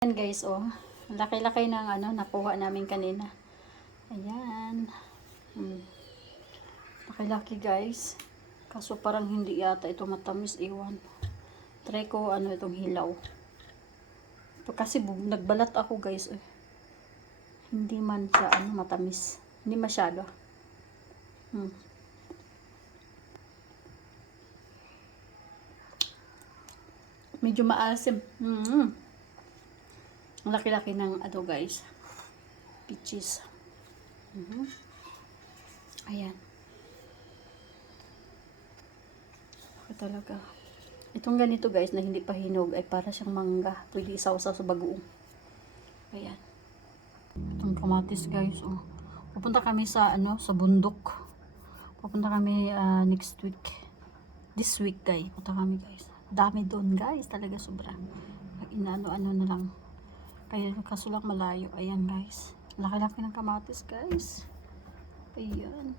Ayan guys, oh. Laki-laki ng nakuha namin kanina. Ayan. Laki-laki guys. Kaso parang hindi yata ito matamis, iwan. Try ko itong hilaw. Kasi nagbalat ako guys. Hindi man siya matamis. Hindi masyado. Medyo maasim. Ang laki-laki ng guys. Peaches. Ayan. Laki talaga. Itong ganito guys na hindi pa hinog ay para siyang mangga. Pwede isaw-saw sa bagoong. Ayan. Itong kamatis guys. Oh. Pupunta kami sa sa bundok. Pupunta kami next week. This week guys. Pupunta kami guys. Dami doon guys. Talaga sobra. Inaano-ano na lang. Kaya kaso lang malayo. Ayan guys. Laki-laki ng kamatis guys. Ayan.